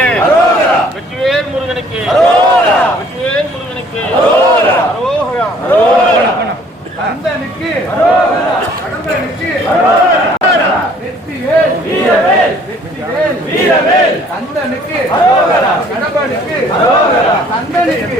முருகனுக்கு வெற்றிவேல் முருகனுக்கு. வெற்றிவேல் முருகனுக்கு. அரோகரா. கந்தனுக்கு கடம்பனுக்கு வெற்றிவேல். வெற்றிவேல். கந்தனுக்கு கடம்பனுக்கு கந்தனுக்கு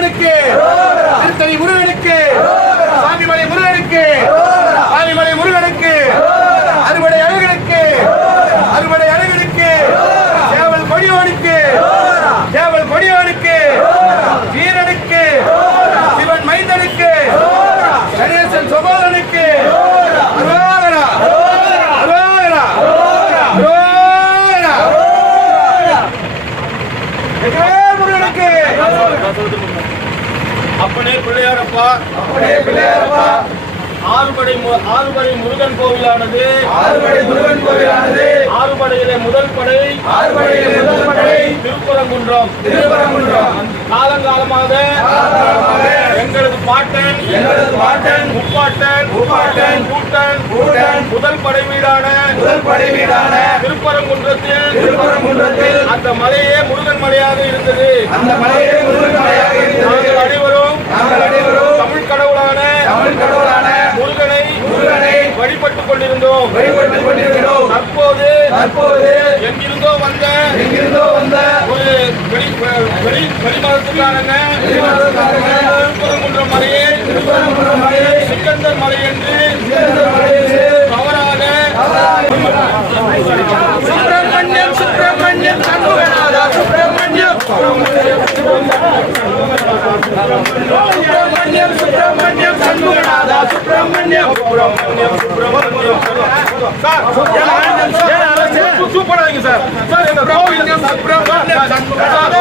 முருகனுக்கு. திருத்தணி முருகனுக்கு. சாமிமலை முருகனுக்கு. சாமிமலை முருகனுக்கு. அறுபடை அழகனுக்கு. அறுபடை அழகனுக்கு. சேவல் கொடியோனுக்கு. சேவல் கொடியோனுக்கு. வீரனுக்கு. சிவன் மைந்தனுக்கு. கணேசன் சுபோதனுக்கு அரோகரா முருகனுக்கு அப்பனே பிள்ளையாரப்பா. அப்படியே பிள்ளையாரப்பா. ஆறுபடை ஆறுபடை முருகன் கோவிலானது. ஆறுபடை முருகன் கோவிலானது. ஆறுபடையிலே முதல் படை. ஆறுபடையில் முதல் படை. திருப்பரங்குன்றம். திருப்பரங்குன்றம். காலங்காலமாக. எங்களது பாட்டன். எங்களது பாட்டன். முப்பாட்டன். முப்பாட்டன், கூட்டன். கூட்டன், முதல் படை வீடான. முதல் படை வீடான. திருப்பரங்குன்றத்தில். திருப்பரங்குன்றத்தில். அந்த மலையே முருகன் மலையாக இருந்தது. அந்த மலையே முருகன் மலையாக இருந்தது. நாங்கள் அனைவரும் நாங்கள் அனைவரும் தமிழ் கடவுளான தமிழ் கடவுளான முருகனை முருகனை வழிபட்டுக் கொண்டிருந்தோம். வழிபட்டுக் கொண்டிருக்கிறோம் தற்போது தற்போது எங்கிருந்தோ வந்த எங்கிருந்தோ வந்த ஒரு வெளி வெளி வெளிமதத்துக்காரங்க திருப்பரங்குன்றம் மலையை திருப்பரங்குன்றம் மலையை சிக்கந்தர் மலை என்று மலையிலே தவறாக சுப்பிரமணியம் சுப்பிரமணியம் சண்முகநாதா சுப்பிரமணியம் சுப்பிரமணியம் சுப்பிரமணியம் சண்முகநாதா சுப்பிரமணியம் சூப்பரா இருக்கு சார் சார் எங்க சுப்பிரமணியம் சண்முகநாதா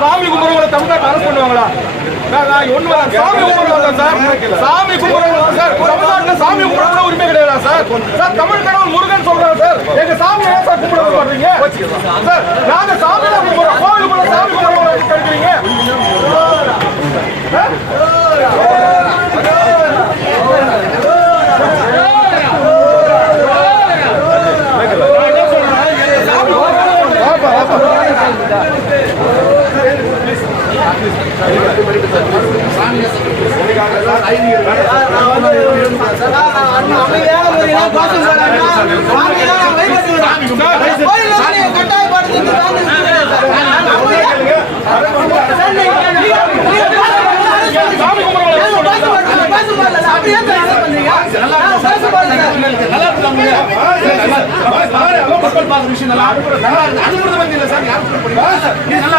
சாமி கும்பிடுறவங்களை தமிழ்நாட்டு அரசு பண்ணுவாங்களா? நான் நான் சாமி கும்பிடுறவங்க சார்? சாமி கும்பிடுறவங்க சார்? தமிழ்நாட்டுல சாமி கும்பிடுறவங்க உரிமை கிடையாது சார்? சார் தமிழ் கடவுள் முருகன் சொல்றாங்க சார். எங்க சாமி ஏன் சார் கும்பிட மாட்டீங்க? சார் நாங்க சாமி தான் கும்பிடுறோம் கோவிலுக்குள்ள சாமி கும்பிடுறவங்க கிடைக்கிறீங்க சாமி வந்து இல்லை சார். இது நல்லா